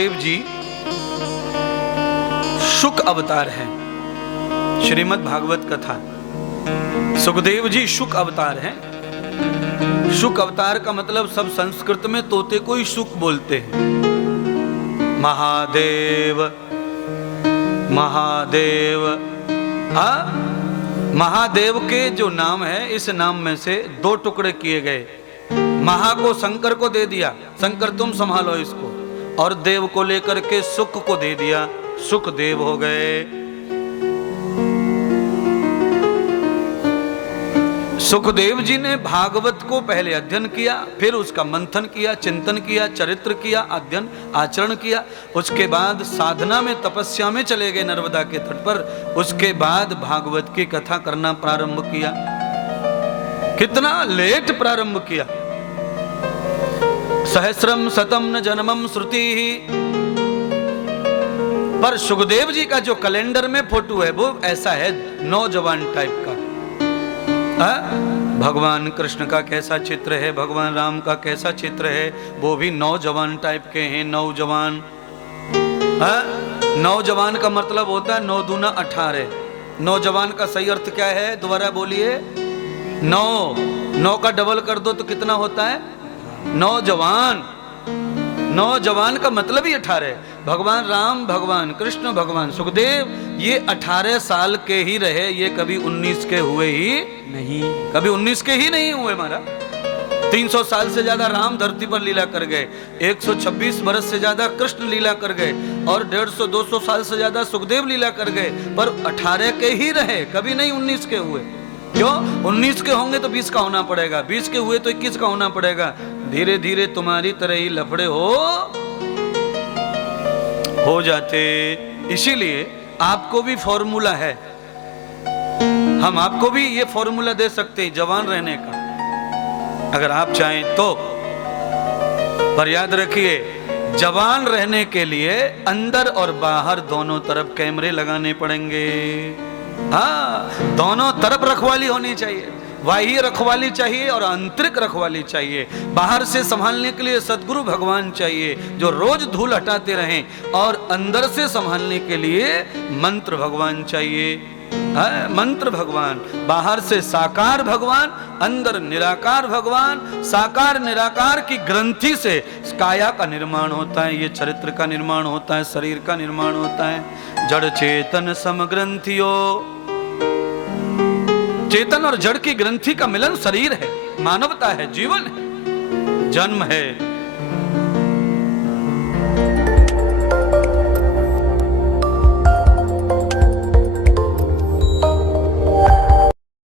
सुखदेव जी शुक अवतार हैं। श्रीमद् भागवत कथा, सुखदेव जी शुक अवतार हैं। शुक अवतार का मतलब सब संस्कृत में तोते को ही शुक बोलते हैं। महादेव महादेव, महादेव के जो नाम है, इस नाम में से दो टुकड़े किए गए। महा को शंकर को दे दिया, शंकर तुम संभालो इसको, और देव को लेकर के सुख को दे दिया, सुखदेव हो गए। सुखदेव जी ने भागवत को पहले अध्ययन किया, फिर उसका मंथन किया, चिंतन किया, चरित्र किया, अध्ययन आचरण किया। उसके बाद साधना में, तपस्या में चले गए नर्मदा के तट पर। उसके बाद भागवत की कथा करना प्रारंभ किया। कितना लेट प्रारंभ किया। सहस्रम शतम न जन्मम श्रुति, पर सुखदेव जी का जो कैलेंडर में फोटो है वो ऐसा है, नौजवान टाइप का। भगवान कृष्ण का कैसा चित्र है, भगवान राम का कैसा चित्र है, वो भी नौजवान टाइप के हैं। नौजवान, नौजवान का मतलब होता है 9 दूना 18। नौजवान का सही अर्थ क्या है, दोबारा बोलिए। 9 का डबल कर दो तो कितना होता है? नौजवान। नौजवान का मतलब ही 18। भगवान राम, भगवान कृष्ण, भगवान सुखदेव, ये 18 साल के ही रहे। ये कभी 19 के हुए ही नहीं, कभी 19 के ही नहीं हुए। हमारा 300 साल से ज्यादा राम धरती पर लीला कर गए, 126 बरस से ज्यादा कृष्ण लीला कर गए, और 150-200 साल से ज्यादा सुखदेव लीला कर गए, पर 18 के ही रहे, कभी नहीं 19 के हुए। क्यों? 19 के होंगे तो 20 का होना पड़ेगा, 20 के हुए तो 21 का होना पड़ेगा। धीरे धीरे तुम्हारी तरह ही लफड़े हो जाते। इसीलिए आपको भी फॉर्मूला है, हम आपको भी ये फॉर्मूला दे सकते हैं जवान रहने का, अगर आप चाहें तो। पर याद रखिए, जवान रहने के लिए अंदर और बाहर दोनों तरफ कैमरे लगाने पड़ेंगे। हाँ, दोनों तरफ रखवाली होनी चाहिए। बाह्य रखवाली चाहिए और आंतरिक रखवाली चाहिए। बाहर से संभालने के लिए सद्गुरु भगवान चाहिए जो रोज धूल हटाते रहें, और अंदर से संभालने के लिए मंत्र भगवान चाहिए। मंत्र भगवान, बाहर से साकार भगवान, अंदर निराकार भगवान। साकार निराकार की ग्रंथि से काया का निर्माण होता है, ये चरित्र का निर्माण होता है, शरीर का निर्माण होता है। जड़ चेतन समग्रंथियो, चेतन और जड़ की ग्रंथि का मिलन शरीर है, मानवता है, जीवन है, जन्म है,